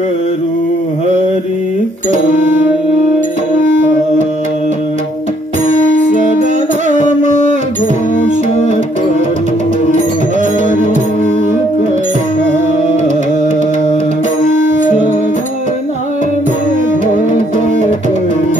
करू हरि सदनाम घोष करू हरि सदनाम घोष करू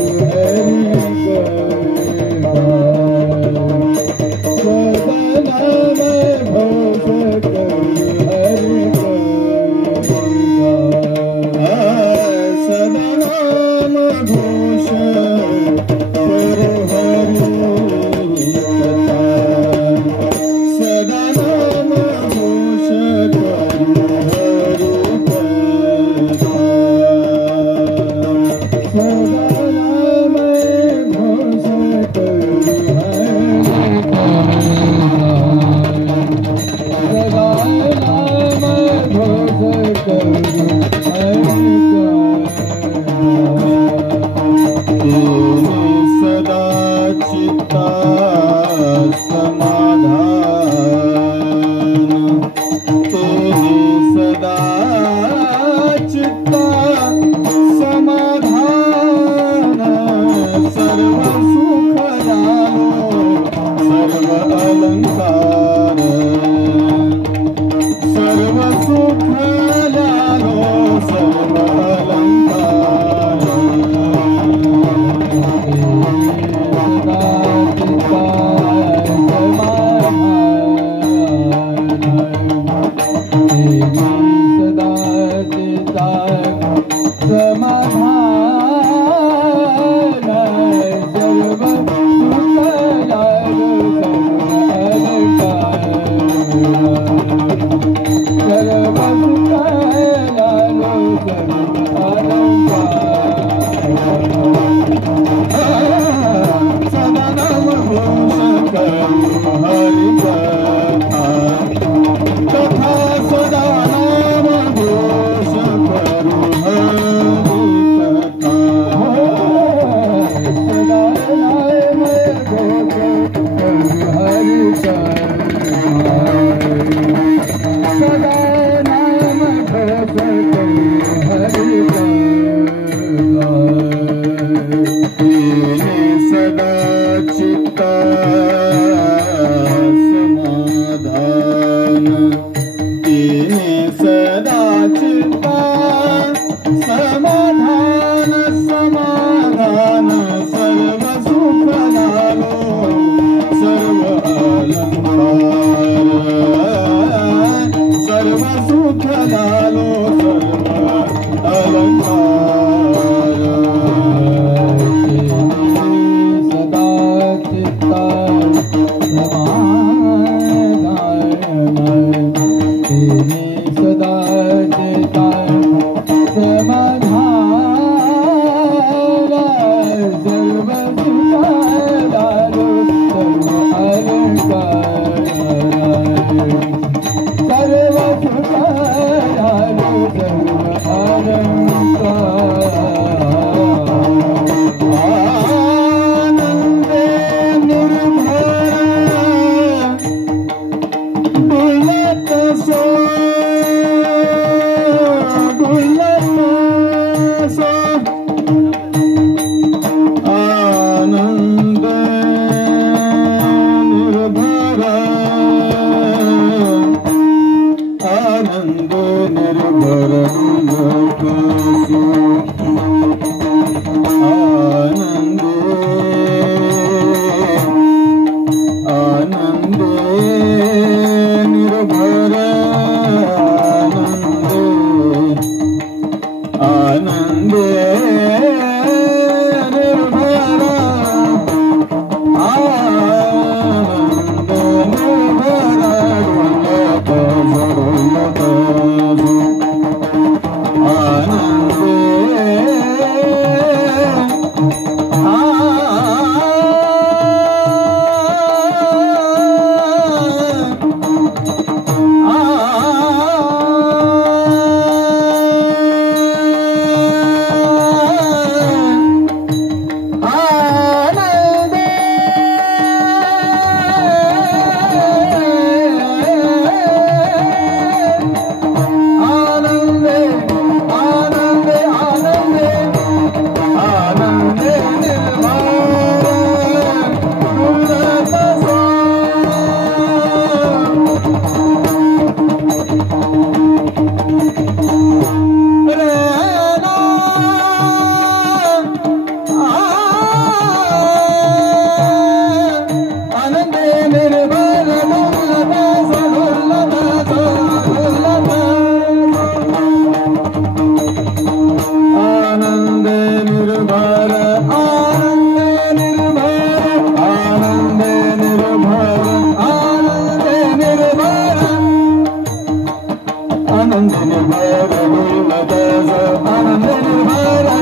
आनंदे निर्भर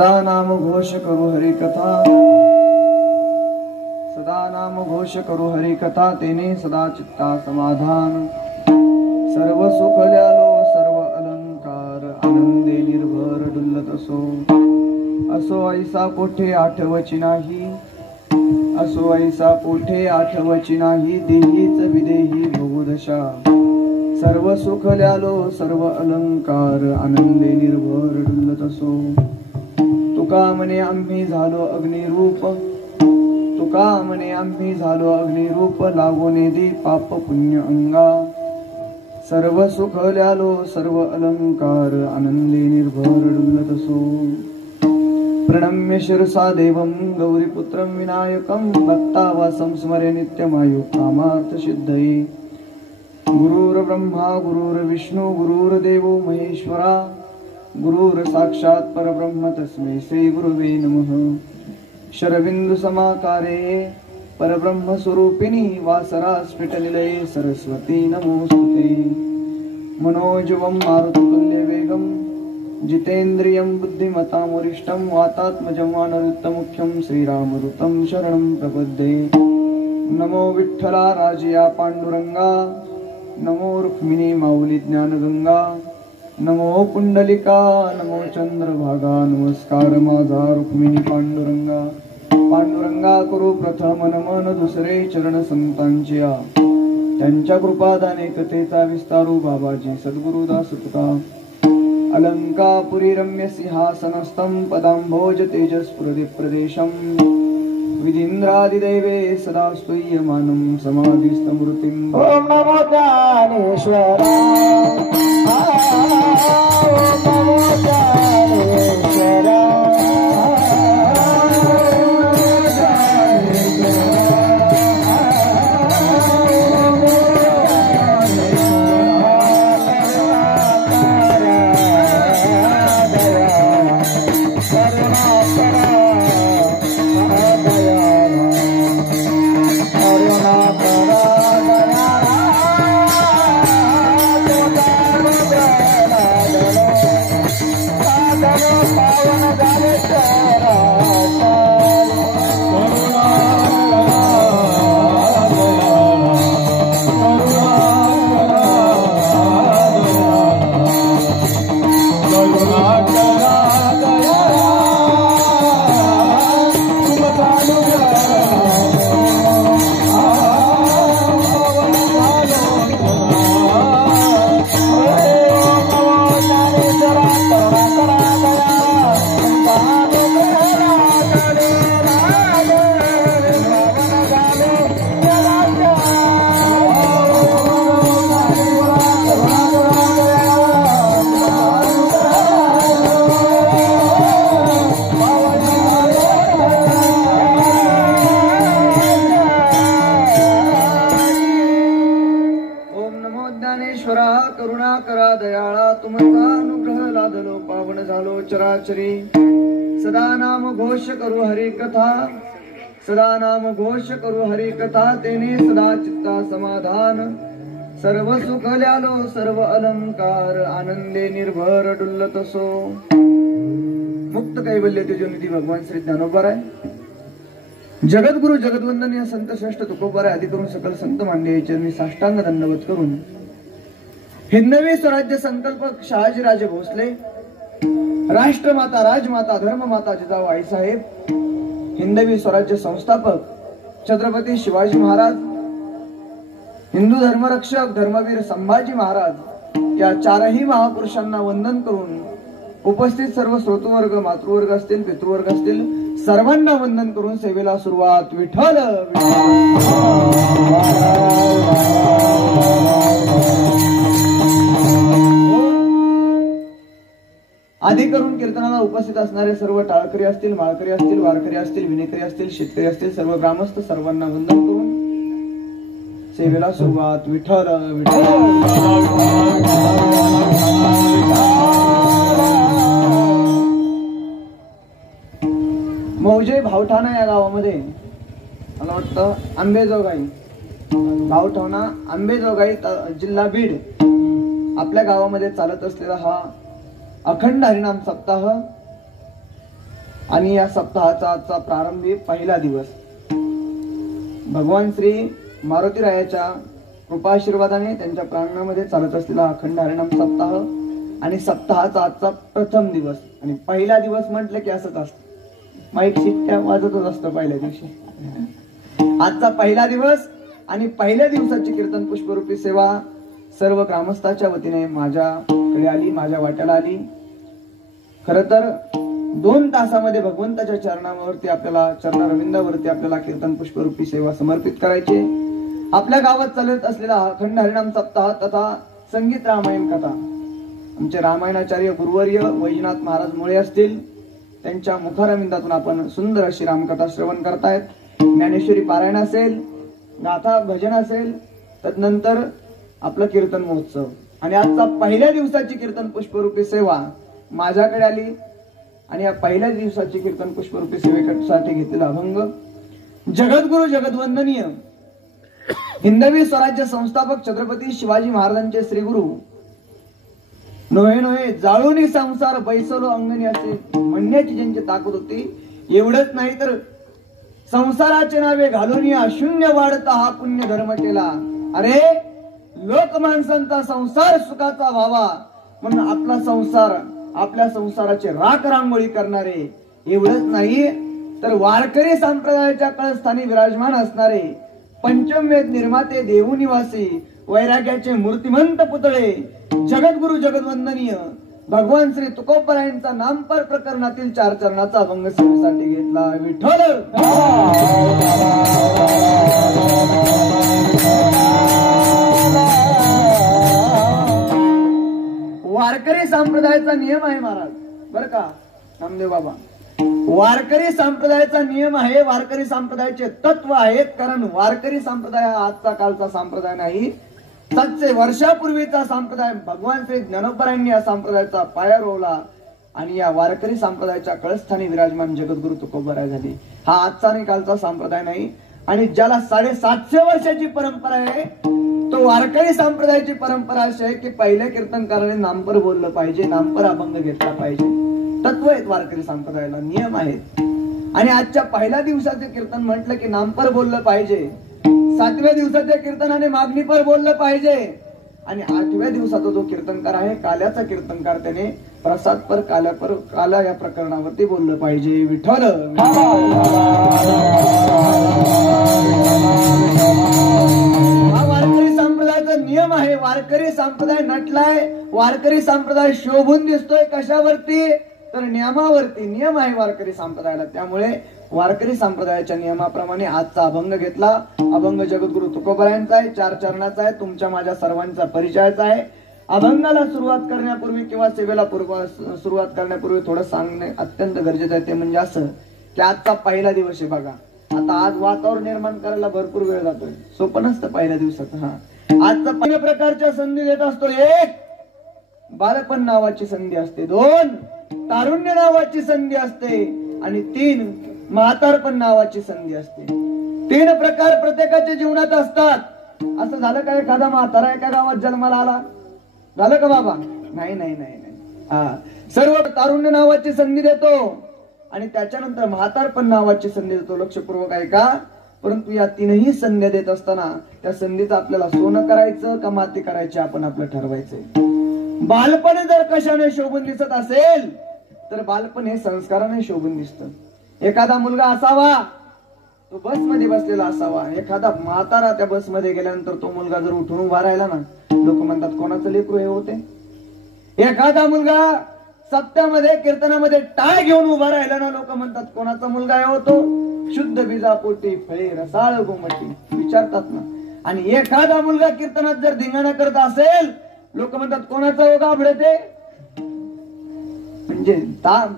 सदा नाम घोष करू हरी कथा, सदा नाम घोष करू हरी कथा, तेने सदा चित्ता समाधान। सर्व सुख ल्यालो सर्व अलंकार, आनंदे निर्भर डुल्लत असो ऐसा कोठे आठवची नाही, असो ऐसा कोठे आठवची नाही, देहीच विदेही बहुदशा। सर्व सुख ल्यालो सर्व अलंकार, आनंदे निर्भर डुल्लत असो। तुका म्हणे आम्ही झालो अग्निरूप, तुका म्हणे आम्ही झालो अग्निरूप, लागोने दे पाप पुण्य अंगा। सर्व सुख ल्यालो सर्व अलंकार, आनंदे निर्भर डुल्लत असो। प्रणम्य शिरसा देवं गौरीपुत्रं विनायकं, भक्तावासं स्मरे नित्यमायु कामार्थ सिद्धये। गुरुर्ब्रह्मा गुरुर्विष्णु गुरुर्देवो महेश्वरा, गुरुर साक्षात् परब्रह्म तस्मै श्री गुरुवे नमः। शरबिंदु समाकारे परब्रह्म स्वरूपिणी, वासरा स्फटितनिलये सरस्वती नमोस्तुते। मनोजवं मारुततुल्य वेगं, जितेन्द्रियं बुद्धिमतां वरिष्ठं, वातात्मजं वानरुत्तमुख्यं श्रीरामदूतं शरणं प्रपद्ये। नमो विठ्ठला राजया पांडुरंगा, नमो रुक्मिणी माऊली ज्ञानगंगा, नमो पुंडलिका नमो चंद्रभागा। नमस्कार माझा रुक्मिणी पांडुरंगा, पांडुरंगा करू प्रथम नमन, दुसरे चरण संतांच्या, त्यांच्या कृपादाने कथेचा विस्तारू बाबाजी सद्गुरुदास तुका। अलंकापुरी रम्य सिंहासनस्थं, पदांभोज तेजस्फुरदीप प्रदेशं, विधींद्रादिदैवे सदा स्तूयमानं, समाधिस्थमूर्तिं। ओम नमो ज्ञानेश्वराय, ओम नमो ज्ञानेश्वराय। चराचरी। सदा नाम घोष करू हरी कथा, सदा नाम घोष करू हरी कथा, तेने सदा चित्ता समाधान। सर्व सुख ल्यालो सर्व अलंकार, आनंदे निर्भर डुल्लत असो। मुक्त कैवल्य तेजोनिधी भगवान श्री ज्ञानोबा राय, जगद्गुरु जगद्वंदनीय संत श्रेष्ठ तुकोबा राय आदी करून सकल संत मांडे चरणी साष्टांग दंडवत करून, हिंदवी स्वराज्य संकल्पक शहाजीराजे भोसले, राष्ट्रमाता राजमाता धर्ममाता जिजाऊ आईसाहेब, हिंदवी स्वराज्य संस्थापक छत्रपती शिवाजी महाराज, हिंदू धर्मरक्षक धर्मवीर संभाजी महाराज या चारही महापुरुषांना वंदन करून उपस्थित सर्व श्रोतृवर्ग, मातृवर्ग असतील, पितृवर्ग असतील, सर्वांना वंदन करून सेवेला सुरुवात। विठ्ठल आधी करून कीर्तनाला उपस्थित असणारे सर्व टाळकरी असतील, माळकरी असतील, वारकरी असतील, विनेकरी असतील, शेतकरी असतील, सर्व ग्रामस्थ सर्वांना वंदन करून सेवेला सुरुवात। विठ्ठल मौजे भावठाणा या गावामध्ये मला वाटतं आंबेजोगाई, भावठाणा आंबेजोगाई जिल्हा बीड, आपल्या गावामध्ये चालत असलेला हा अखंड हरिनाम सप्ताह आणि या सप्ताहाचा आजचा प्रारंभी पहिला दिवस भगवान श्री मारुतीरायाच्या कृपाशीर्वादाने त्यांच्या प्रांगणामध्ये चालत असलेला अखंड हरिनाम सप्ताह आणि सप्ताहाचा आजचा प्रथम दिवस. आणि पहिला दिवस म्हटलं की असंच असतं, माईक शिट्ट्या वाजतच असतं पहिल्या दिवशी. आजचा पहिला दिवस आणि पहिल्या दिवसाची कीर्तन पुष्परूपी सेवा सर्व ग्रामस्थाच्या वतीने माझ्याकडे आली, माझ्या वाट्याला आली. खर तर 2 तासामध्ये भगवंताच्या चरणावरती आपल्याला चरणारविंदावरती आपल्याला कीर्तन पुष्परूपी सेवा समर्पित करायची. आपल्या गावात चालत असलेला अखंड हरिनाम सप्ताह तथा संगीत रामायण कथा आमचे रामायणाचार्य गुरुवर्य वैजनाथ महाराज मुळे असतील, त्यांच्या मुखारविंदातून आपण सुंदर अशी रामकथा श्रवण करतायत. ज्ञानेश्वरी पारायण असेल, गाथा भजन असेल, तदनंतर आपलं कीर्तन महोत्सव. आणि आजचा पहिल्या दिवसाची कीर्तन पुष्परूपी सेवा माझ्याकडे आली. आणि या पहिल्या दिवसाची कीर्तन पुष्परूपी सेवेसाठी घेतलेला अभंग जगद्गुरु जगद्वंदनीय हिंदवी स्वराज्य संस्थापक छत्रपती शिवाजी महाराजांचे श्रीगुरु नोहे नोहे जाळूनी संसार बैसलो अंगणी असे म्हणण्याची ज्यांची ताकद होती. एवढंच नाही तर संसाराचे नावे घालून या शून्य वाढता हा पुण्य धर्म केला. अरे लोक माणसांचा संसार सुखाचा व्हावा म्हणून आपला संसार, आपल्या संसाराचे राख रांगोळी करणारे. एवढंच नाही तर वारकरी संप्रदायाच्या कळस्थानी विराजमान असणारे पंचमवेद निर्माते देवनिवासी वैराग्याचे मूर्तिमंत पुतळे जगद्गुरु जगद्वंदनीय भगवान श्री तुकोबरायांचा नामपर प्रकरणातील 4 चरणाचा अभंग सेवेसाठी घेतला. विठ्ठल वारकरी संप्रदायाचा नियम आहे महाराज, बर का नामदेव बाबा. वारकरी संप्रदायाचा नियम आहे, वारकरी संप्रदायाचे तत्व आहेत. कारण वारकरी संप्रदाय हा आजचा कालचा संप्रदाय नाही, 700 वर्षापूर्वीचा संप्रदाय. भगवान श्री ज्ञानोबरायांनी या संप्रदायाचा पाया रोवला आणि या वारकरी संप्रदायाच्या कळस्थानी विराजमान जगद्गुरु तुकोबराय झाले. हा आजचा आणि कालचा संप्रदाय नाही. आणि ज्याला 750 वर्षाची परंपरा आहे तो वारकरी संप्रदायाची परंपरा अशी आहे की पहिल्या कीर्तनकाराने नामपर बोललं पाहिजे, नामपर अभंग घेतला पाहिजे. तत्व आहेत वारकरी संप्रदायाला, नियम आहेत. आणि आजच्या पहिल्या दिवसाचे कीर्तन म्हटलं की नामपर बोललं पाहिजे, 7व्या दिवसाच्या कीर्तनाने मागणीपर बोललं पाहिजे आणि 8व्या दिवसाचा जो कीर्तनकार आहे काल्याचा कीर्तनकार त्याने प्रसादपर काल्यापर काला या प्रकरणावरती बोललं पाहिजे. विठ्ठल हा वारकरी संप्रदायाचा नियम आहे. वारकरी संप्रदाय नटलाय, वारकरी संप्रदाय शोभून दिसतोय कशावरती तर नियमावरती. नियम आहे वारकरी संप्रदायाला. त्यामुळे वारकरी संप्रदायाच्या नियमाप्रमाणे आजचा अभंग घेतला. अभंग जगद्गुरु तुकोबरायांचा आहे, 4 चरणाचा आहे, तुमच्या माझ्या सर्वांचा परिचयाचा आहे. अभंगाला सुरुवात करण्यापूर्वी किंवा सेवेला सुरुवात करण्यापूर्वी थोडं सांगणे अत्यंत गरजेचं आहे. ते म्हणजे असं की आजचा पहिला दिवस आहे बघा. आता आज वातावरण निर्माण करायला भरपूर वेळ जातोय, सोपं नसतं पहिल्या दिवसात. आजचा पहिल्या प्रकारच्या संधी देत असतो. 1 बालपण नावाची संधी असते, 2 तारुण्य नावाची संधी असते आणि 3 म्हातारपण नावाची संधी असते. 3 प्रकार प्रत्येकाच्या जीवनात असतात. असं झालं का एखादा म्हातारा एका गावात जन्माला आला, झालं का बाबा? नाही नाही नाही नाही. सर्व तारुण्य नावाची संधी देतो आणि त्याच्यानंतर म्हातारपण नावाची संधी देतो. लक्षपूर्वक आहे का? परंतु या 3ही संध्या देत असताना त्या संधीचं आपल्याला सोनं करायचं का माती करायची आपण आपलं ठरवायचंय. बालपण जर कशाने शोभून दिसत असेल तर बालपण हे संस्काराने शोभून दिसतं. एखादा मुलगा असावा तो बसमध्ये बसलेला असावा, एखादा म्हातारा त्या बसमध्ये गेल्यानंतर तो मुलगा जर उठून उभा राहिला ना, लोक म्हणतात कोणाचं लेकरू हे होते. एखादा मुलगा सप्त्यामध्ये कीर्तनामध्ये टाळ घेऊन उभा राहिला ना, लोक म्हणतात कोणाचा मुलगा हे होतो. शुद्ध बीजापोटी फळे रसाळ गोमटी विचारतात ना. आणि एखादा मुलगा कीर्तनात जर धिंगाणा करत असेल, लोक म्हणतात कोणाचा होगा आभळे ते. म्हणजे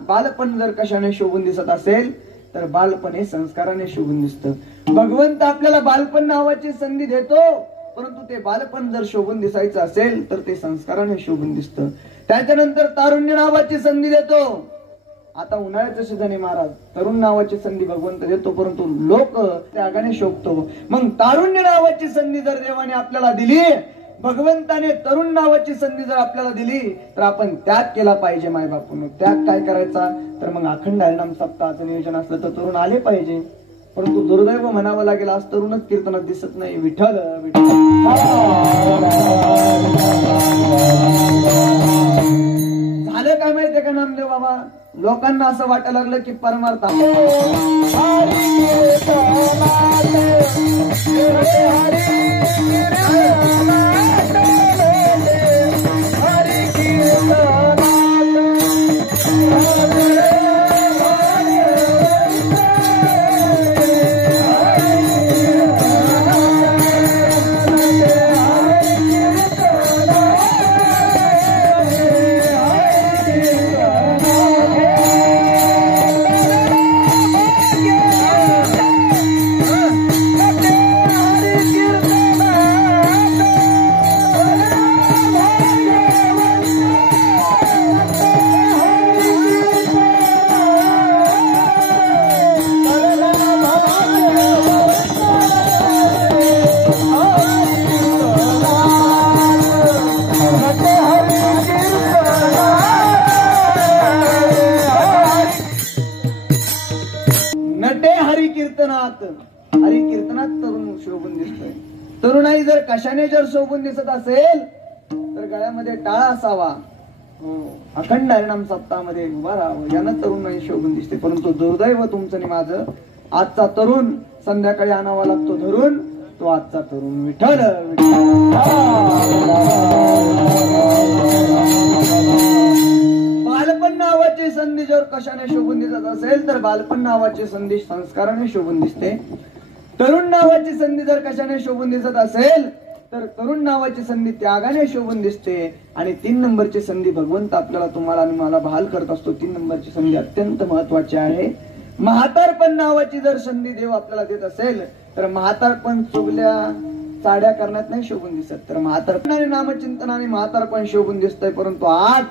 बालपण जर कशाने शोभून दिसत असेल तर बालपण हे संस्काराने शोभून दिसतं. भगवंत आपल्याला बालपण नावाची संधी देतो, परंतु ते बालपण जर शोभून दिसायचं असेल तर ते संस्काराने शोभून दिसतं. त्याच्यानंतर तारुण्य नावाची संधी देतो. आता उन्हाळ्याचं सीझन आहे महाराज, तरुण नावाची संधी भगवंत देतो, परंतु लोक त्यागाने शोभतो. मग तारुण्य नावाची संधी जर देवाने आपल्याला दिली, भगवंताने तरुण नावाची संधी जर आपल्याला दिली तर आपण त्याग केला पाहिजे मायबापून. त्याग काय करायचा तर मग अखंड हरिनाम सप्ताहाचं नियोजन असलं तर तरुण आले पाहिजे. परंतु दुर्दैव म्हणावं लागेल आज तरुणच कीर्तनात दिसत नाही. विठ्ठल विठ्ठल झालं काय माहितीये का नामदेव बाबा, लोकांना असं वाटायला लागलं की परमार्थ हरिकीर्तनात तरुण शोभून दिसतोय. तरुणाई जर कशाने जर शोभून दिसत असेल तर गळ्यामध्ये टाळा असावा. अखंड हरिनाम सप्ताहामध्ये उभा राहावं यानं तरुणाई शोभून दिसते. परंतु दुर्दैव तुमचं आणि माझं, आजचा तरुण संध्याकाळी आणावा लागतो धरून, तो आजचा तरुण विठ्ठल बालपण नावाची संधी जर कशाने शोभून दिसत असेल तर बालपण नावाची संधी संस्काराने शोभून दिसते. तरुण नावाची संधी जर कशाने शोभून दिसत असेल तर तरुण नावाची संधी त्यागाने शोभून दिसते. आणि 3 नंबरची संधी भगवंत आपल्याला तुम्हाला आणि मला बहाल करत असतो. 3 नंबरची संधी अत्यंत महत्वाची आहे. म्हातारपण नावाची जर संधी देव आपल्याला देत असेल तर म्हातारपण चुगल्या चाड्या करण्यात नाही शोभून दिसत, तर म्हातारपणाने नामचिंतनाने म्हातारपण शोभून दिसतंय. परंतु आज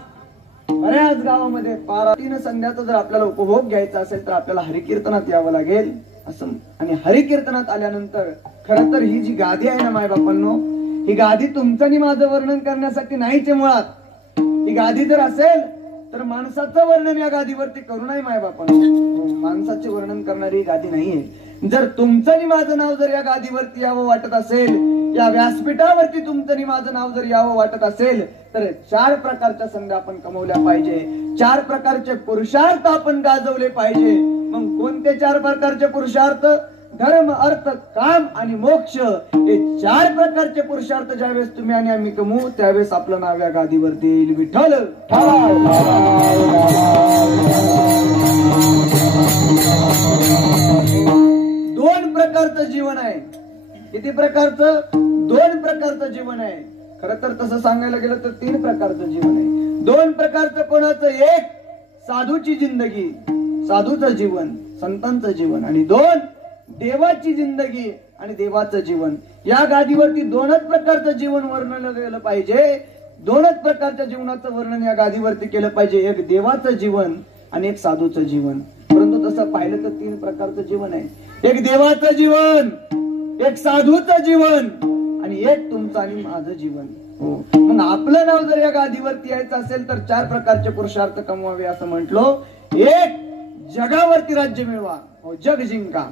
बऱ्याच गावामध्ये 3 संध्याचा जर आपल्याला उपभोग घ्यायचा असेल तर आपल्याला हरिकीर्तनात यावं लागेल असं. आणि हरिकीर्तनात आल्यानंतर खरं तर ही जी गादी आहे ना मायबापांनो, ही गादी तुमचं आणि माझं वर्णन करण्यासाठी नाहीच आहे मुळात. ही गादी जर असेल तर माणसाचं वर्णन या गादीवरती करू नये मायबापांनो. माणसाचे वर्णन करणारी गादी नाहीये. जर तुमचं आणि माझं नाव जर या गादीवरती यावं वाटत असेल, या व्यासपीठावरती तुमचं आणि माझं नाव जर यावं वाटत असेल तर 4 प्रकारच्या संध्या आपण कमवल्या पाहिजे. 4 प्रकारचे पुरुषार्थ आपण गाजवले पाहिजे. मग कोणते 4 प्रकारचे पुरुषार्थ? धर्म, अर्थ, काम आणि मोक्ष हे 4 प्रकारचे पुरुषार्थ ज्यावेळेस तुम्ही आणि आम्ही कमवू त्यावेळेस आपलं नाव या गादीवरती येईल. विठ्ठल 2 प्रकारचं जीवन आहे. किती प्रकारचं? 2 प्रकारचं जीवन आहे. खरं तर तसं सांगायला गेलं तर 3 प्रकारचं जीवन आहे. 2 प्रकारचं कोणाचं? एक साधूची जिंदगी, साधूचं जीवन, संतांचं जीवन, आणि 2 देवाची जिंदगी आणि देवाचं जीवन. या गादीवरती 2च प्रकारचं जीवन वर्णन केलं पाहिजे. 2च प्रकारच्या जीवनाचं वर्णन या गादीवरती केलं पाहिजे. एक देवाचं जीवन आणि एक साधूचं जीवन. परंतु तसं पाहिलं तर 3 प्रकारचं जीवन आहे. एक देवाचं जीवन, एक साधूचं जीवन आणि एक तुमचं आणि माझं जीवन. हो, मग आपलं नाव जर या गादीवरती यायचं असेल तर 4 प्रकारचे पुरुषार्थ कमवावे असं म्हटलो. एक, जगावरती राज्य मिळवा, जग जिंका.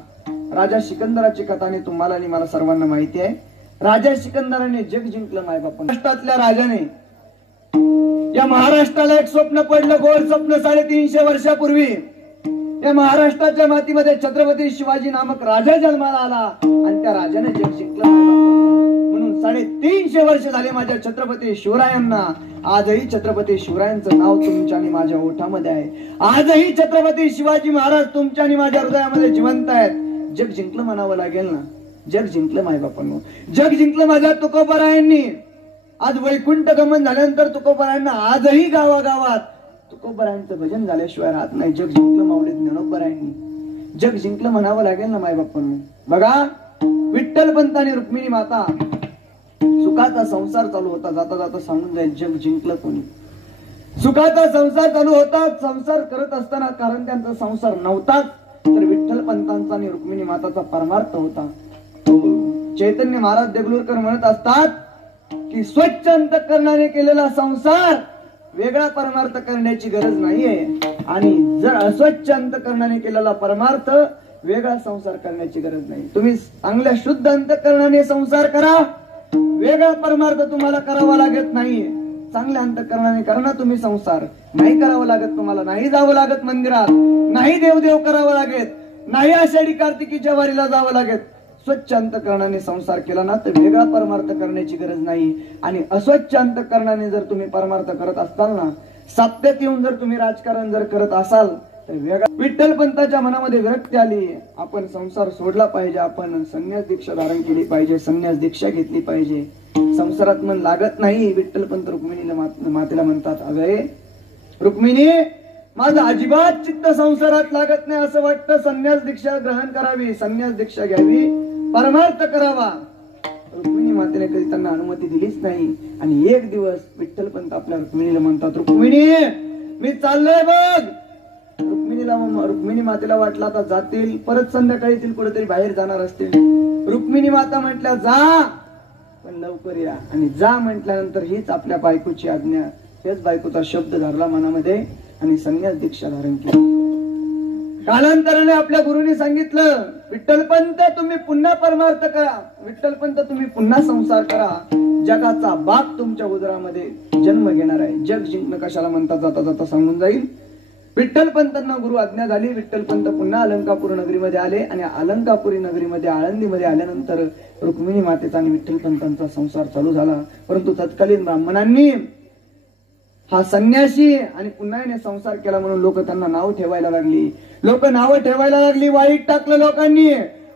राजा सिकंदराची कथाने तुम्हाला आणि मला सर्वांना माहिती आहे. राजा सिकंदराने जग जिंकलं मायबाप. महाराष्ट्रातल्या राजाने, या महाराष्ट्राला एक स्वप्न पडलं, गोड स्वप्न. 350 वर्षापूर्वी या महाराष्ट्राच्या मातीमध्ये छत्रपती शिवाजी नामक राजा जन्माला आला आणि त्या राजाने जग जिंकलं. म्हणून 350 वर्ष झाले माझ्या छत्रपती शिवरायांना. आजही छत्रपती शिवरायांचं नाव तुमच्या आणि माझ्या ओठामध्ये आहे. आजही छत्रपती शिवाजी महाराज तुमच्या आणि माझ्या हृदयामध्ये जिवंत आहेत. जग जिंकलं म्हणावं लागेल ना. जग जिंकलं मायबापांनो, जग जिंकलं माझ्या तुकोबरायांनी. आज वैकुंठ गमन झाल्यानंतर तुकोबरायांना आजही गावागावात तुकोबरायांचं भजन झाल्याशिवाय राहत नाही. जग जिंकलं माऊली ज्ञानोबरायांनी. जग जिंकलं म्हणावं लागेल ना मायबापांनो. बघा, विठ्ठल पंत आणि रुक्मिणी माता सुखाचा संसार चालू होता. जाता जाता सांगून जाईल जग जिंकलं कोणी. सुखाचा संसार चालू होता. संसार करत असताना, कारण त्यांचा संसार नव्हताच, तर विठ्ठल पंतांचा आणि रुक्मिणी माताचा परमार्थ होता. चैतन्य महाराज देगलूरकर म्हणत असतात की स्वच्छ अंतःकरणाने केलेला संसार वेगळा परमार्थ करण्याची गरज नाहीये, आणि जर अस्वच्छ अंतःकरणाने केलेला परमार्थ वेगळा संसार करण्याची गरज नाही. तुम्ही चांगल्या शुद्ध अंतःकरणाने संसार करा, वेगळा परमार्थ तुम्हाला करावा लागत नाहीये. चांगल्या अंतःकरणाने करा ना तुम्ही संसार. नाही करावं लागत तुम्हाला, नाही जावं लागत मंदिरात, नाही देवदेव करावं लागत, नाही आषाढी कार्तिकीच्या वारीला जावं लागत. स्वच्छ अंतःकरणाने संसार केला ना तर वेगळा परमार्थ करण्याची गरज नाही. आणि अस्वच्छ अंतःकरणाने जर तुम्ही परमार्थ करत असाल ना, सात्यात येऊन जर तुम्ही राजकारण जर करत असाल तर वेगळा. विठ्ठलपंताच्या मनामध्ये विरक्ती आली, आपण संसार सोडला पाहिजे, आपण संन्यास दीक्षा धारण केली पाहिजे, संन्यास दीक्षा घेतली पाहिजे. संसारात मन लागत नाही. विठ्ठलपंत रुक्मिणीला मातेला म्हणतात, अगं रुक्मिणी, माझं अजिबात चित्त संसारात लागत नाही, असं वाटतं संन्यास दीक्षा ग्रहण करावी, संन्यास दीक्षा घ्यावी, परमार्थ करावा. रुक्मिणी मातेने कधी त्यांना अनुमती दिलीच नाही. आणि एक दिवस विठ्ठलपंत आपल्या रुक्मिणीला म्हणतात, रुक्मिणी मी चाललोय बघ. रुक्मिणी मातेला वाटलं आता जातील, परत संध्याकाळी येतील, कुठेतरी बाहेर जाणार असतील. रुक्मिणी माता म्हटल्या जा पण लवकर या. आणि जा म्हटल्यानंतर हीच आपल्या बायकोची आज्ञा, हेच बायकोचा शब्द धरला मनामध्ये आणि संन्यास दीक्षा धारण केली. कालांतराने आपल्या गुरुनी सांगितलं, विठ्ठलपंत तुम्ही पुन्हा परमार्थ करा, विठ्ठलपंत तुम्ही पुन्हा संसार करा, जगाचा बाप तुमच्या उदरामध्ये जन्म घेणार आहे. जग जिंकणं कशाला म्हणतात जाता जाता सांगून जाईल. विठ्ठलपंतांना गुरु आज्ञा झाली. विठ्ठलपंत पुन्हा अलंकापूर नगरीमध्ये आले आणि अलंकापुरी नगरीमध्ये आळंदीमध्ये आल्यानंतर रुक्मिणी मातेचा आणि विठ्ठलपंतांचा संसार चालू झाला. परंतु तत्कालीन ब्राह्मणांनी हा संन्यासी आणि पुन्हा संसार केला म्हणून लोक त्यांना नाव ठेवायला लागली. लोक नावं ठेवायला लागली, वाईट टाकलं लोकांनी,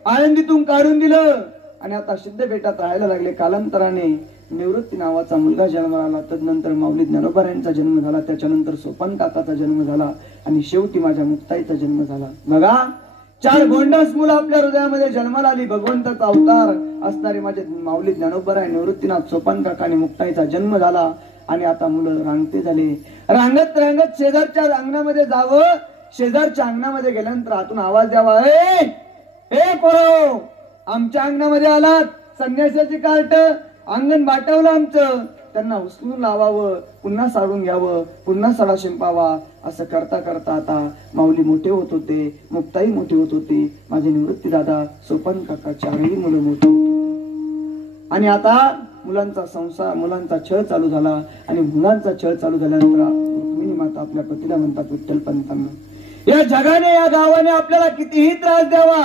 आळंदीतून काढून दिलं आणि आता सिद्धपेठात राहायला लागले. कालांतराने निवृत्ती नावाचा मुलगा जन्माला आला, तदनंतर माऊली ज्ञानोबा यांचा जन्म झाला, त्याच्यानंतर सोपान काकाचा जन्म झाला आणि शेवटी माझ्या मुक्ताईचा जन्म झाला. बघा, 4 गोंडस मुलं आपल्या हृदयामध्ये जन्माला आली. भगवंताचा अवतार असणारे माझे माऊली ज्ञानोबा, निवृत्तीनाथ, सोपान काका आणि मुक्ताईचा जन्म झाला. आणि आता मुलं रांगते झाले. रांगत रांगत शेजारच्या अंगणामध्ये जावं, शेजारच्या अंगणामध्ये गेल्यानंतर आतून आवाज द्यावा, ए पोरो, आमच्या अंगणामध्ये आलात, संन्यासाची कार्ट, अंगण बाटवलं आमचं. त्यांना उचलून लावावं, पुन्हा साडून घ्यावं, पुन्हा सडा शिंपावा. असं करता करता आता माऊली मोठे होत होते, मुक्ताई मोठी होत होती, माझे निवृत्ती दादा, सोपान काका, 4ही मुलं मोठी होत होती. आणि आता मुलांचा संसार, मुलांचा छळ चालू झाला. आणि मुलांचा छळ चालू झाल्यानंतर रुक्मिणी माता आपल्या पतीला म्हणतात, विठ्ठलपंतांना, या जगाने, या गावाने आपल्याला कितीही त्रास द्यावा,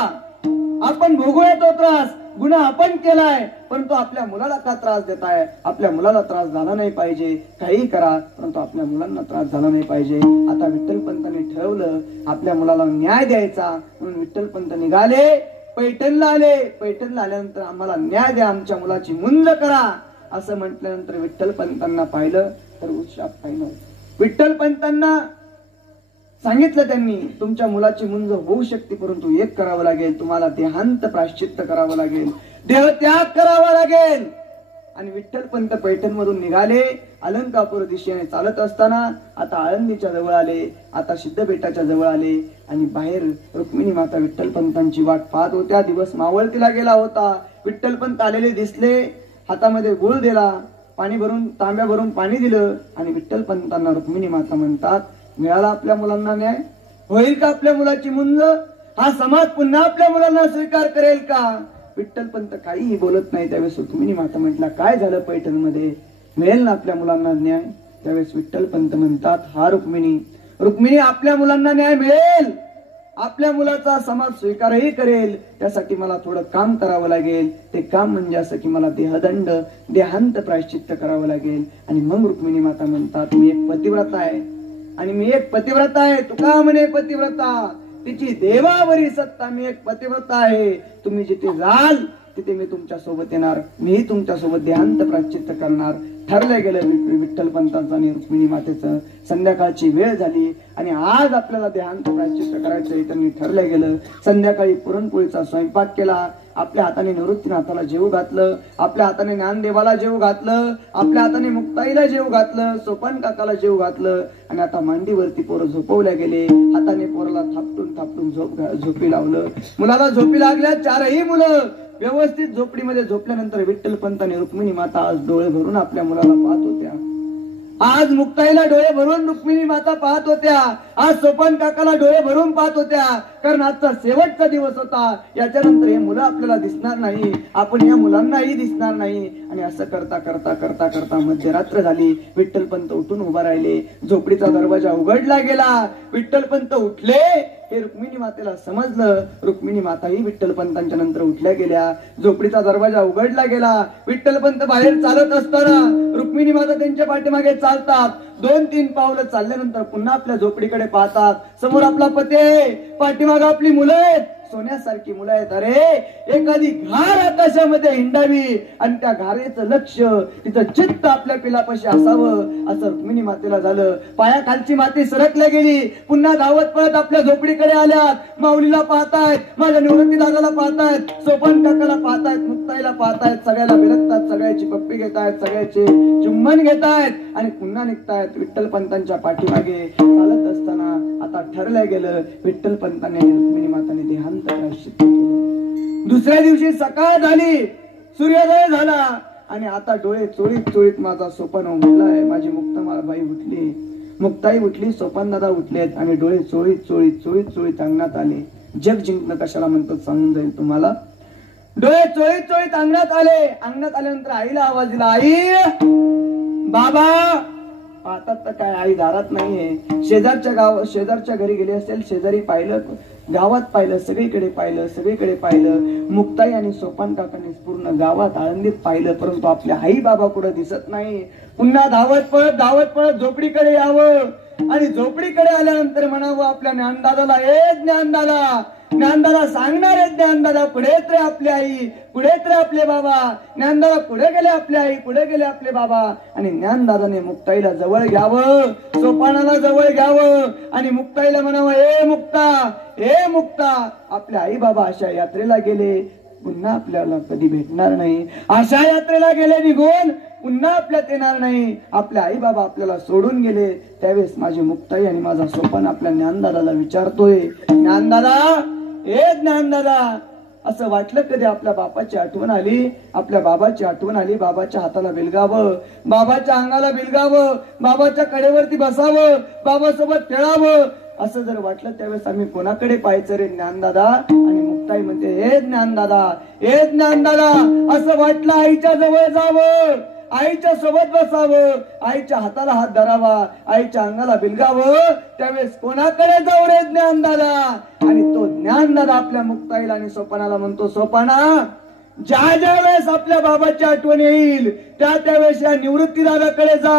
आपण भोगूया तो त्रास, गुन्हा आपण केलाय, परंतु आपल्या मुलाला का त्रास देताय? आपल्या मुलाला त्रास झाला नाही पाहिजे. काही करा, परंतु आपल्या मुलांना त्रास झाला नाही पाहिजे. आता विठ्ठलपंतांनी ठरवलं आपल्या मुलाला न्याय द्यायचा, म्हणून विठ्ठलपंत निघाले, पैठणला आले. पैठणला आल्यानंतर आम्हाला न्याय द्या, आमच्या मुलाची मुंज करा, असं म्हटल्यानंतर विठ्ठलपंतांना पाहिलं तर उत्साह पाहिलं. विठ्ठलपंतांना सांगितलं त्यांनी, तुमच्या मुलाची मुंज होऊ शकते, परंतु एक करावं लागेल, तुम्हाला देहांत प्रायश्चित्त करावं लागेल, देहत्याग करावा लागेल. आणि विठ्ठलपंत पैठण मधून निघाले. अलंकापूर दिशेने चालत असताना आता आळंदीच्या जवळ आले, आता सिद्धपेठाच्या जवळ आले. आणि बाहेर रुक्मिणी माता विठ्ठलपंतांची वाट पाहत होत्या. दिवस मावळतीला गेला होता. विठ्ठलपंत आलेले दिसले, हातामध्ये गुळ दिला, पाणी भरून, तांब्या भरून पाणी दिलं. आणि विठ्ठलपंतांना रुक्मिणी माता म्हणतात, मिळाला आपल्या मुलांना न्याय? होईल का आपल्या मुलाची मुंज? हा समाज पुन्हा आपल्या मुलांना स्वीकार करेल का? विठ्ठलपंत काहीही बोलत नाही. त्यावेळेस रुक्मिणी माता म्हटला, काय झालं पैठण मध्ये, मिळेल ना आपल्या मुलांना न्याय? त्यावेळेस विठ्ठलपंत म्हणतात, हा रुक्मिणी, आपल्या मुलांना न्याय मिळेल, आपल्या मुलाचा समाज स्वीकारही करेल. त्यासाठी मला थोडं काम करावं लागेल. ते काम म्हणजे असं की मला देहदंड, देहांत प्रायश्चित्त करावं लागेल. आणि मग रुक्मिणी माता म्हणतात, मी एक पतिव्रता आहे, आणि मी एक पतिव्रता आहे. तुका म्हणे पतिव्रता, तिची देवावरी सत्ता, मी एक पतिव्रता आहे. तुम्ही जिथे जाल तिथे मी तुमच्या सोबत येणार, मीही तुमच्या सोबत देहांत प्रायश्चित्त करणार. ठरलं गेलं विठ्ठलपंतांचं आणि रुक्मिणी मातेचं. संध्याकाळची वेळ झाली आणि आज आपल्याला देहांत प्रायश्चित्त करायचं त्यांनी ठरलं गेलं. संध्याकाळी पुरणपोळीचा स्वयंपाक केला. आपल्या हाताने निवृत्तीनाथाला जेव घातलं, आपल्या हाताने ज्ञानदेवाला जेव घातलं, आपल्या हाताने मुक्ताईला जेव घातलं, सोपान काकाला जेव घातलं. आणि आता मांडीवरती पोरं झोपवल्या गेले. हाताने पोराला थापटून थापटून झोपी लावलं. मुलाला झोपी लागल्या. 4ही मुलं व्यवस्थित झोपडीमध्ये झोपल्यानंतर विठ्ठलपंत आणि रुक्मिणी माता आज डोळे भरून आपल्या मुलाला पाहत होत्या. आज मुक्ताईला डोळे भरून रुक्मिणी माता पाहत होत्या. आज सोपान काकाला डोळे भरून पाहत होत्या. कारण आजचा शेवटचा दिवस होता. याच्यानंतर हे मुलं आपल्याला दिसणार नाही, आपण या मुलांनाही दिसणार नाही. आणि असं करता करता करता करता मध्यरात्र झाली. विठ्ठलपंत उठून उभा राहिले. झोपडीचा दरवाजा उघडला गेला. विठ्ठलपंत उठले हे रुक्मिणी मातेला समजलं. रुक्मिणी माताही विठ्ठलपंतांच्या नंतर उठल्या गेल्या. झोपडीचा दरवाजा उघडला गेला. विठ्ठलपंत बाहेर चालत असताना रुक्मिणी माता त्यांच्या पाठीमागे चालतात. 2-3 पावलं चालल्यानंतर पुन्हा आपल्या झोपडीकडे पाहतात. समोर आपला पती आहे, पाठीमागे आपली मुलं आहेत, सोन्यासारखी मुलं आहेत. अरे एखादी घार आकाशामध्ये हिंडावी आणि त्या घारेचं लक्ष तिचं चित्त आपल्या पिलापाशी असावं असं रुक्मिणी मातेला झालं. पायाखालची माती सरकल्या गेली. पुन्हा धावत पळत आपल्या झोपडीकडे आल्यात. माऊलीला पाहतायत, माझ्या निवृत्ती दादाला पाहतायत, सोपान काकाला पाहतायत, मुक्ताईला पाहतायत. सगळ्याला बिलकतात, सगळ्याची पप्पी घेतायत, सगळ्याचे चुंबन घेतायत आणि पुन्हा निघतायत. विठ्ठलपंतांच्या पाठीमागे चालत असताना आता ठरलं गेलं. विठ्ठलपंतांनी रुक्मिणी माताने देहांत प्रायश्चित्त केलं. दुसऱ्या दिवशी सकाळ झाली, सूर्योदय झाला आणि आता डोळे चोळीत चोळीत माझा सोपान उठलाय. माझी मुक्ताबाई उठली, मुक्ताई उठली, सोपान दादा उठलेत आणि डोळे चोळीत चोळीत चोळीत चोळीत अंगणात आले. जग जिंकणं कशाला म्हणतात सांगून जाईल तुम्हाला. डोळे चोळीत चोळीत अंगणात आले. अंगणात आल्यानंतर आईला आवाज दिला, आई बाबा. पाहतात तर काय आई दारात नाहीये. शेजारच्या घरी गेले असेल, शेजारी पाहिलं, गावात पाहिलं, सगळीकडे पाहिलं. मुक्ताई आणि सोपान काकांनी पूर्ण गावात आळंदीत पाहिलं, परंतु आपल्या आई बाबा कुठं दिसत नाही. पुन्हा धावत पळत झोपडीकडे यावं आणि झोपडीकडे आल्यानंतर म्हणावं आपल्या ज्ञानदादाला, ए ज्ञानदादा. ज्ञानदादा सांगणार आहे, ज्ञानदादा पुढेच रे आपली आई, पुढेच रे आपले बाबा. ज्ञानदादा पुढे गेले आपली आई, पुढे गेले आपले बाबा. आणि ज्ञानदादाने मुक्ताईला जवळ घ्यावं, सोपानाला जवळ घ्यावं आणि मुक्ताईला म्हणावं, ए मुक्ता. आपल्या आई बाबा अशा यात्रेला गेले, पुन्हा आपल्याला कधी भेटणार नाही. अशा यात्रेला गेले निघून, पुन्हा आपल्यात येणार नाही. आपल्या आई बाबा आपल्याला सोडून गेले. त्यावेळेस माझी मुक्ताई आणि माझा सोपान आपल्या ज्ञानदादाला विचारतोय, ज्ञानदादा, ए ज्ञानदादा, असं वाटलं कधी आपल्या बापाची आठवण आली, आपल्या बाबाची आठवण आली, बाबाच्या हाताला बिलगावं, बाबाच्या अंगाला बिलगावं, बाबाच्या कडेवरती बसावं, बाबासोबत खेळावं, असं जर वाटलं त्यावेळेस आम्ही कोणाकडे पाहायचं रे ज्ञानदादा. आणि मुक्ताई म्हणते, हे ज्ञानदादा, असं वाटलं आईच्या जवळ जावं, आईच्या सोबत बसावं, आईच्या हाताला हात धरावा, आईच्या अंगाला बिलगावं, त्यावेळेस कोणाकडे जाऊ रे ज्ञानदादा. आणि तो ज्ञानदादा आपल्या मुक्ताईला आणि सोपानाला म्हणतो, सोपाना, ज्या वेळेस आपल्या बाबाची आठवण येईल त्यावेळेस या निवृत्तीदाराकडे जा.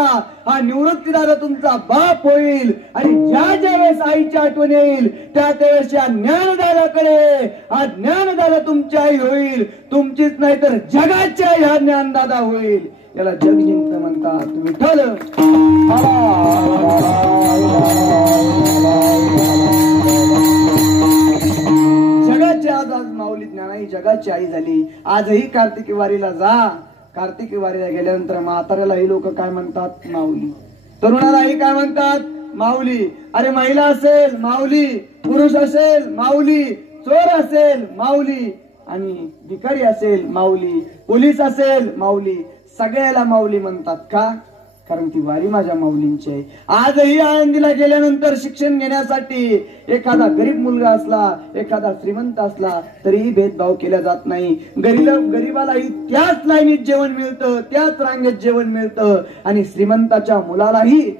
हा निवृत्तीदार तुमचा बाप होईल. आणि ज्या वेळेस आईची आठवण येईल त्यावेळेस या ज्ञानदाराकडे, हा ज्ञानदादा तुमची आई होईल. तुमचीच नाही तर जगाची आई हा ज्ञानदादा होईल. याला जग जिंकणं म्हणतात. विठ्ठल जगाची आज माऊली ज्ञानाई जगाची आई झाली. आजही कार्तिकी वारीला जा. कार्तिकी वारीला गेल्यानंतर म्हाताऱ्यालाही लोक काय म्हणतात, माऊली. तरुणालाही काय म्हणतात, माऊली. अरे महिला असेल माऊली, पुरुष असेल माऊली, चोर असेल माऊली, आणि भिकारी असेल माऊली, पोलीस असेल माऊली, सगळ्याला माऊली म्हणतात. का? कारण ती वारी माझ्या माऊलींची आहे. आजही आळंदीला गेल्यानंतर शिक्षण घेण्यासाठी एखादा गरीब मुलगा असला, एखादा श्रीमंत असला, तरीही भेदभाव केला जात नाही. गरीबालाही त्याच लाईनीत जेवण मिळतं, त्याच रांगेत जेवण मिळतं, आणि श्रीमंताच्या मुलालाही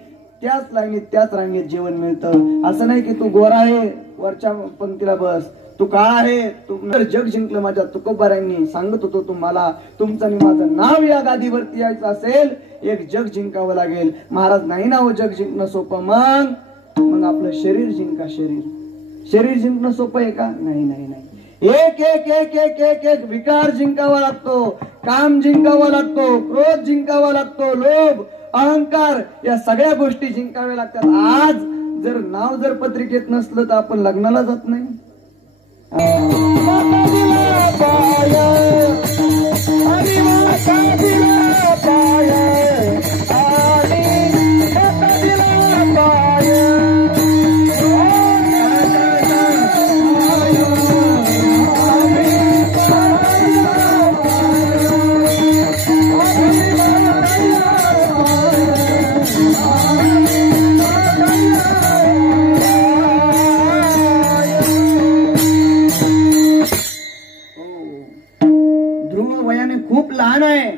त्याच लाईनीत त्याच रांगेत जेवण मिळतं. असं नाही की तू गोरा आहे वरच्या पंक्तीला बस, तू काळा आहे. तू जग जिंकलं माझ्या तुकोबारांनी सांगत होतो तुम्हाला. तुमचं आणि माझं नाव या गादीवरती यायचं असेल, एक जग जिंकावं लागेल. महाराज नाही ना हो जग जिंकणं सोपं. मग आपलं शरीर जिंका. शरीर जिंकणं सोपं आहे का? नाही. एक एक एक एक एक एक विकार जिंकावा लागतो, काम जिंकावा लागतो, क्रोध जिंकावा लागतो, लोभ, अहंकार, या सगळ्या गोष्टी जिंकाव्या लागतात. आज जर नाव जर पत्रिकेत नसलं तर आपण लग्नाला जात नाही. खूप लहान आहे,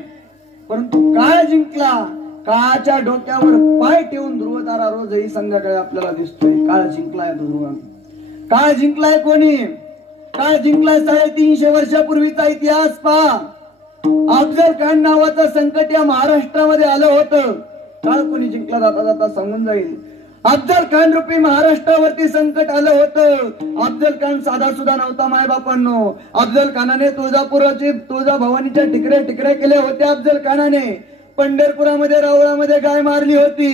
परंतु काळ जिंकला. काळाच्या डोक्यावर पाय ठेवून ध्रुव तारा रोजही संध्याकाळी आपल्याला दिसतोय. काळ जिंकलाय ध्रुव. काळ जिंकलाय कोणी? काळ जिंकलाय 350 वर्षापूर्वीचा इतिहास पहा. अफजल खान नावाचं संकट या महाराष्ट्रामध्ये आलं होतं. काळ कोणी जिंकला जाता जाता सांगून जाईल. अफजल खान रूपी महाराष्ट्रावरती संकट आलं होतं. अफजल खान साधा सुद्धा नव्हता मायबापांनो. अफजल खानाने तुळजाभवानीच्या टिकरे केले होते. अफजल खानाने पंढरपुरामध्ये रावळामध्ये गाय मारली होती.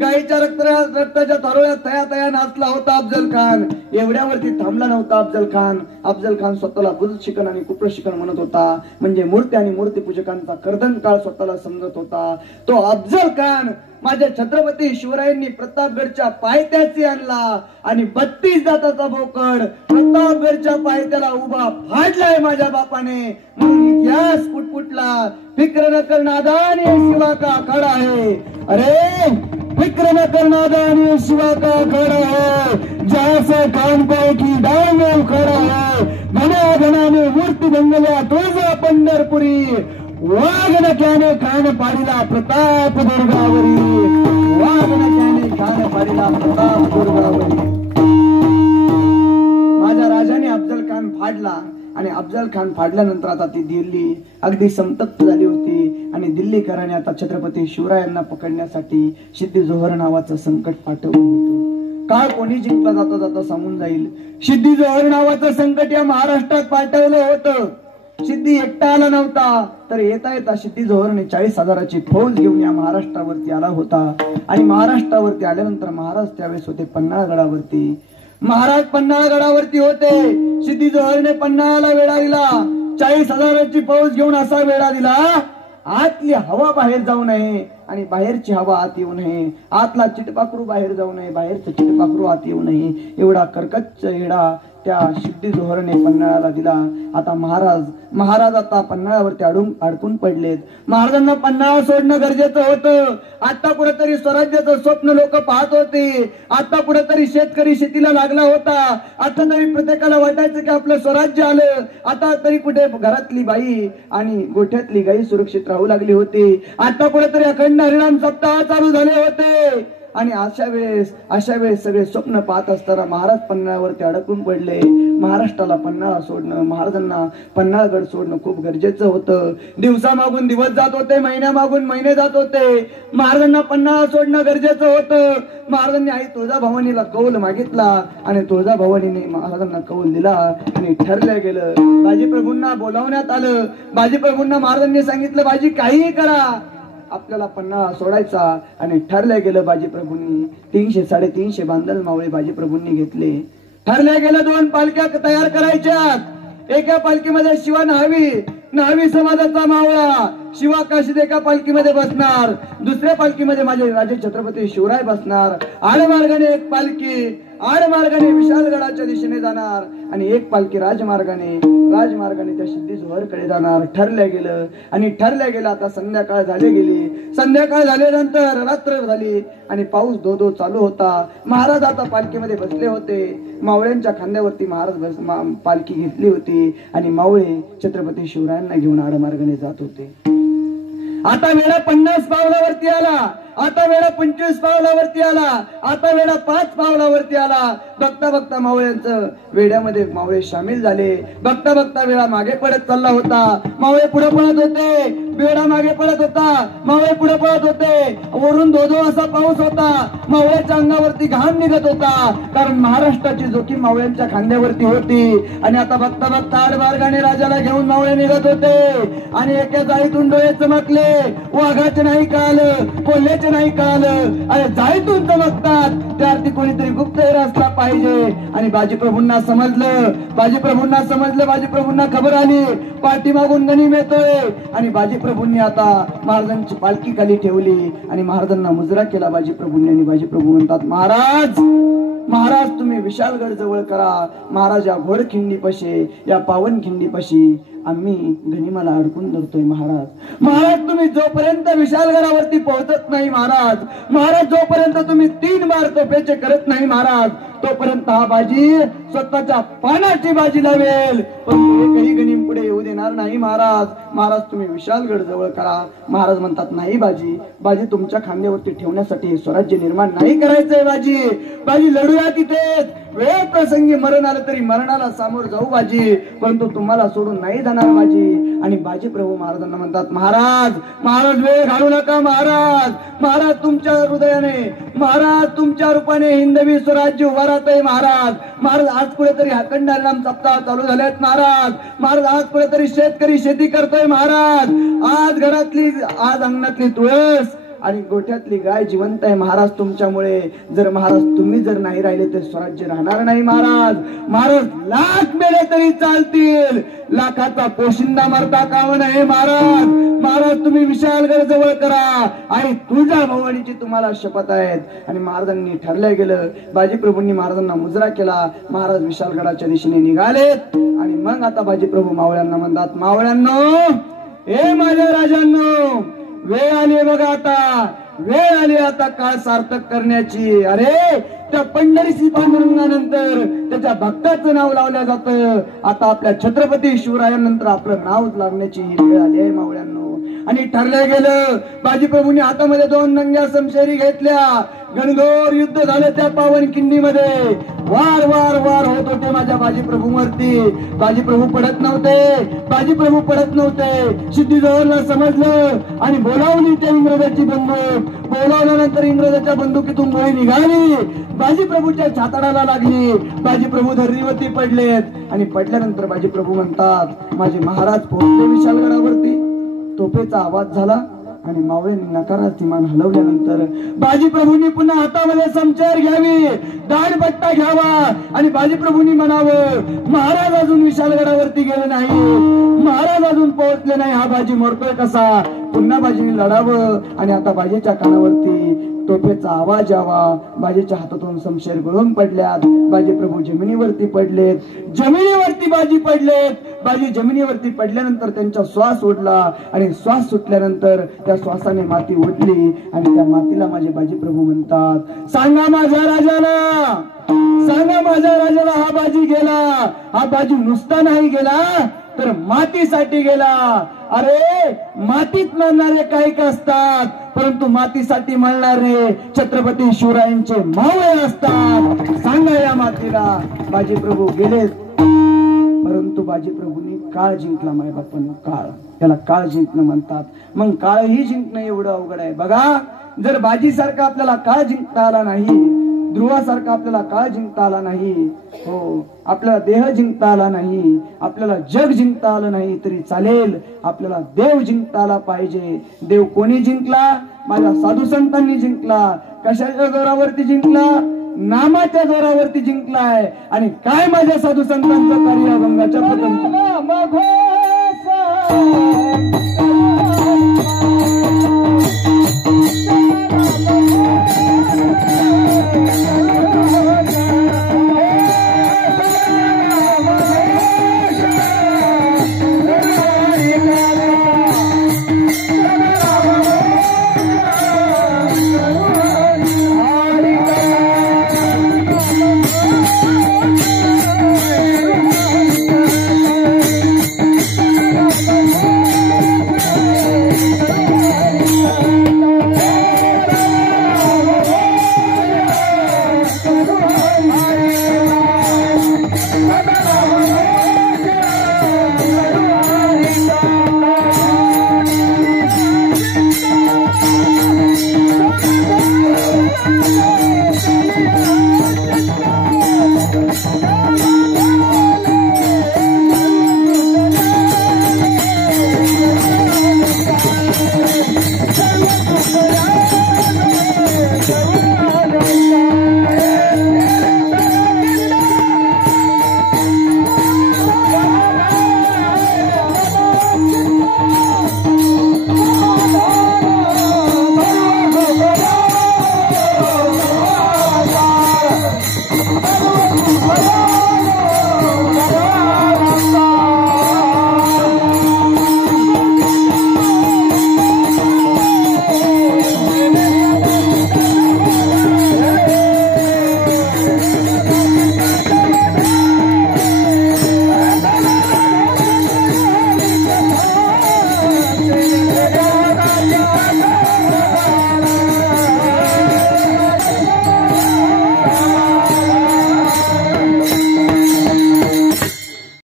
गायीच्या रक्ताच्या थारोळ्यात तया नाचला होता अफजल खान. एवढ्यावरती थांबला नव्हता अफजल खान. अफजल खान स्वतःला बुज शिकन आणि कुप्र शिकन म्हणत होता. म्हणजे मूर्ती आणि मूर्तीपूजकांचा कर्दन काळ स्वतःला समजत होता. तो अफजल खान माझ्या छत्रपती शिवरायांनी प्रतापगडच्या पायथ्याशी आणला आणि 32 दाताचा बोकड प्रतापगडच्या पायथ्याला उभा फाडलाय माझ्या बापाने. म्हणून इतिहास पुटपुटला. फिक्र न कर नादान ये शिवा का खडा है. अरे फिक्र न कर नादान ये शिवा का खडा है. जैसे कान पाय की डाल में उखड़ा है. घना घनाने मूर्ती बंगल्या तुळजा पंढरपुरी. वाघनक्याने कान पाडिला प्रताप दुर्गावरी. वाघनक्याने कान पाडिला प्रताप दुर्गावरी. माझ्या राजाने अफजल खान फाडला आणि अफजल खान फाडल्यानंतर आता ती दिल्ली अगदी संतप्त झाली होती आणि दिल्लीकरांनी आता छत्रपती शिवरायांना पकडण्यासाठी सिद्धी जोहर नावाचं संकट पाठवलं होतं. काळ कोणी जिंकला जाता जाता सांगून जाईल. सिद्धी जोहर नावाचं संकट या महाराष्ट्रात पाठवलं होतं. सिद्धी एकटा आला नव्हता, तर येता येता सिद्धी जोहरने 40,000ची फौज घेऊन या महाराष्ट्रावरती आला होता. आणि महाराष्ट्रावरती आल्यानंतर महाराज त्यावेळेस होते पन्हाळगडावरती. महाराज पन्हाळगडावरती होते. सिद्धी जोहरने पन्हाळाला वेढा दिला. 40,000ची फौज घेऊन असा वेढा दिला, आतली हवा बाहेर जाऊ नये आणि बाहेरची हवा आत येऊ नये. आतला चिटपाखरू बाहेर जाऊ नये, बाहेरचं चिटपाखरू आत येऊ नये. एवढा कर्कच्च वेढा त्या सिद्धी जोहरने पन्हाळाला दिला. आता महाराज आता पन्हाळावरती अडकून पडलेत. महाराजांना पन्हाळा सोडणं गरजेचं होतं. आता कुठेतरी स्वराज्याचं स्वप्न लोक पाहत होते. आता कुठेतरी शेतकरी शेतीला लागला होता. आता तरी प्रत्येकाला वाटायचं की आपलं स्वराज्य आलं. आता तरी कुठे घरातली बाई आणि गोठ्यातली गाई सुरक्षित राहू लागली होती. आता कुठेतरी अखंड हरिनाम सप्ताह चालू झाले होते. आणि अशा वेळेस सगळे स्वप्न पाहत असताना महाराज पन्हाळावरती अडकून पडले. महाराष्ट्राला पन्हाळा सोडणं, महाराजांना पन्हाळगड सोडणं खूप गरजेचं होतं. दिवसामागून दिवस जात होते, महिन्यामागून महिने जात होते. महाराजांना पन्हाळा सोडणं गरजेचं होतं. महाराजांनी आई तुळजाभवानीला कौल मागितला आणि तुळजाभवानीने महाराजांना कौल दिला आणि ठरलं गेलं. बाजीप्रभूंना बोलावण्यात आलं. बाजीप्रभूंना महाराजांनी सांगितलं, बाजी काहीही करा, आपल्याला पन्हाळा सोडायचा. आणि ठरलं गेलं. बाजीप्रभूंनी 300-350 बांधल मावळे बाजीप्रभूंनी घेतले. ठरल्या गेलं 2 पालख्या तयार करायच्यात. एका पालखीमध्ये शिवा न्हावी समाजाचा मावळा शिवा काशीद एका पालखीमध्ये बसणार. दुसऱ्या पालखीमध्ये माझे राजे छत्रपती शिवराय बसणार. आडमार्गाने एक पालखी आडमार्गाने विशालगडाच्या दिशेने जाणार आणि एक पालखी राजमार्गाने त्या सिद्धी जोहरकडे जाणार. ठरलं गेलं. आता संध्याकाळ झाल्यानंतर रात्र झाली आणि पाऊस धो चालू होता. महाराज आता पालखीमध्ये बसले होते. मावळ्यांच्या खांद्यावरती महाराज पालखी घेतली होती आणि मावळे छत्रपती शिवरायांना घेऊन आडमार्गाने जात होते. आता वेळा 50 पावलावरती आला. आता वेळा 25 पावलावरती आला. आता वेळा 5 पावलावरती आला. बघता मावळ्यांचं वेड्यामध्ये मावळे सामील झाले. बघता वेळा मागे पडत चालला होता. मावळे पुढे पळत होते. वेडा मागे पडत होता. मावळे पुढे पळत होते. वरून धो असा पाऊस होता. मावळ्याच्या अंगावरती घाम निघत होता, कारण महाराष्ट्राची जोखीम मावळ्यांच्या खांद्यावरती होती. आणि आता बघता आडमार्गाने राजाला घेऊन मावळे निघत होते. आणि एका जाळीतून डोळे चमकले. वाघाचे नाही कळालं, कोल्ह्याचे नाही कळालं. अरे जाळीतून चमकतात, त्यावरती कोणीतरी गुप्तहेर असला पाहिजे. आणि बाजीप्रभूंना समजलं. बाजीप्रभूंना खबर आली, पाठीमागून गनिम येतोय. आणि बाजीप्रभूंनी आता महाराजांची पालखी खाली ठेवली आणि महाराजांना मुजरा केला बाजीप्रभूंनी. आणि बाजीप्रभू म्हणतात, महाराज तुम्ही विशालगड जवळ करा. महाराज या घोडखिंडी पशी, या पावन खिंडी पशी आम्ही गनिमाला अडकून धरतोय महाराज. महाराज तुम्ही जोपर्यंत विशालगडावरती पोहोचत नाही महाराज, महाराज जोपर्यंत तुम्ही 3 बार तोफेचे करत नाही महाराज, तोपर्यंत हा बाजी स्वतःच्या पानाची बाजी लावेल, पण एकही गनिम पुढे येऊ देणार नाही महाराज. महाराज तुम्ही विशालगड जवळ करा. महाराज म्हणतात नाही बाजी, बाजी तुमच्या खांद्यावरती ठेवण्यासाठी स्वराज्य निर्माण नाही करायचंय बाजी. बाजी लढूया तिथेच, वेळ प्रसंगी मरण आलं तरी मरणाला सामोर जाऊ बाजी, परंतु तुम्हाला सोडून नाही जाणार बाजी. आणि बाजी प्रभू महाराजांना म्हणतात महाराज, महाराज वेळ घालू नका महाराज. महाराज तुमच्या हृदयाने, महाराज तुमच्या रूपाने हिंदवी स्वराज्य उभा राहतंय महाराज. महाराज आज कुठेतरी अखंड हरिनाम सप्ताह चालू झालेत महाराज. महाराज आज कुठेतरी शेतकरी शेती करतोय महाराज. आज घरातली, आज अंगणातली तुळस आणि गोठ्यातली गाय जिवंत आहे महाराज तुमच्यामुळे. जर महाराज तुम्ही जर नाही राहिले तर स्वराज्य राहणार नाही महाराज. महाराज लाख मेले तरी चालतील, लाखाचा पोशिंदा मरता कामा नये महाराज. महाराज तुम्ही विशालगड जवळ करा आणि तुळजा भवानीची तुम्हाला शपथ आहेत. आणि महाराजांनी ठरलं गेलं. बाजी प्रभूंनी महाराजांना मुजरा केला. महाराज विशालगडाच्या दिशेने निघालेत. आणि मग आता बाजी प्रभू मावळ्यांना म्हणतात मावळ्यांनो, हे माझ्या राजांनो, वेळ आली बघा आता, वेळ आली आता काळ सार्थक करण्याची. अरे त्या पंढरीची पांडुरंगानंतर त्याच्या भक्ताचं नाव लावलं जातं. आता आपल्या छत्रपती शिवरायांनंतर आपलं नाव लागण्याची वेळ आली आहे मावळ्यांनो. आणि ठरलं गेलं. बाजी प्रभूंनी हातामध्ये 2 नंग्या समशेरी घेतल्या. घनघोर युद्ध झालं त्या पावन किंडीमध्ये. वार वार वार होत होते माझ्या बाजी प्रभूवरती. बाजी प्रभू पडत नव्हते, बाजी प्रभू पडत नव्हते. सिद्धीजवळला समजलं आणि बोलावली त्या इंग्रजाची बंदूक. बोलावल्यानंतर इंग्रजाच्या बंदुकीतून गोळी निघाली, बाजी प्रभूच्या छाताडाला लागली. बाजी प्रभू धरणीवरती पडलेत. आणि पडल्यानंतर बाजी प्रभू म्हणतात माझे महाराज पोहोचले विशालगडावरती. तोफेचा आवाज झाला आणि मावळ्यांनी नकारार्थी मान हलवल्यानंतर बाजी प्रभूंनी पुन्हा हातामध्ये समशेर घ्यावी, दांडपट्टा घ्यावा आणि बाजी प्रभूंनी म्हणावं महाराज अजून विशालगडावरती गेले नाही, महाराज अजून पोहोचले नाही, हा बाजी मरतोय कसा. पुन्हा बाजीने लढावं आणि आता बाजीच्या कानावरती तोफेचा आवाज यावा. बाजीच्या हातातून समशेर गळून पडल्यात. बाजी प्रभू जमिनीवरती पडलेत. जमिनीवरती बाजी पडलेत. बाजी जमिनीवरती पडल्यानंतर त्यांचा श्वास उडला आणि श्वास सुटल्यानंतर त्या श्वासाने माती उडली आणि त्या मातीला माझे बाजी प्रभू म्हणतात सांगा माझ्या राजाला, सांगा माझ्या राजाला हा बाजी गेला, हा बाजी नुसता नाही गेला तर मातीसाठी गेला. अरे मातीत मरणारे काही का असतात, परंतु मातीसाठी मरणारे छत्रपती शिवरायांचे मावळे असतात. सांगा या मातीला. बाजी प्रभू गेले, परंतु बाजी प्रभूंनी काळ जिंकला. माय बापांनी काळ, त्याला काळ जिंकणं म्हणतात. मग काळही जिंकणं एवढं अवघड आहे बघा. जर बाजीसारखा आपल्याला काळ जिंकता आला नाही, ध्रुवासारखा आपल्याला काळ जिंकता आला नाही, हो आपल्याला देह जिंकता आला नाही, आपल्याला जग जिंकता आलं नाही तरी चालेल, आपल्याला देव जिंकता आला पाहिजे. देव कोणी जिंकला? माझ्या साधू संतांनी जिंकला. कशाच्या जोरावरती जिंकला? नामाच्या जोरावरती जिंकलाय. आणि काय माझ्या साधू संतांचं कार्य गंगाच्या पतंग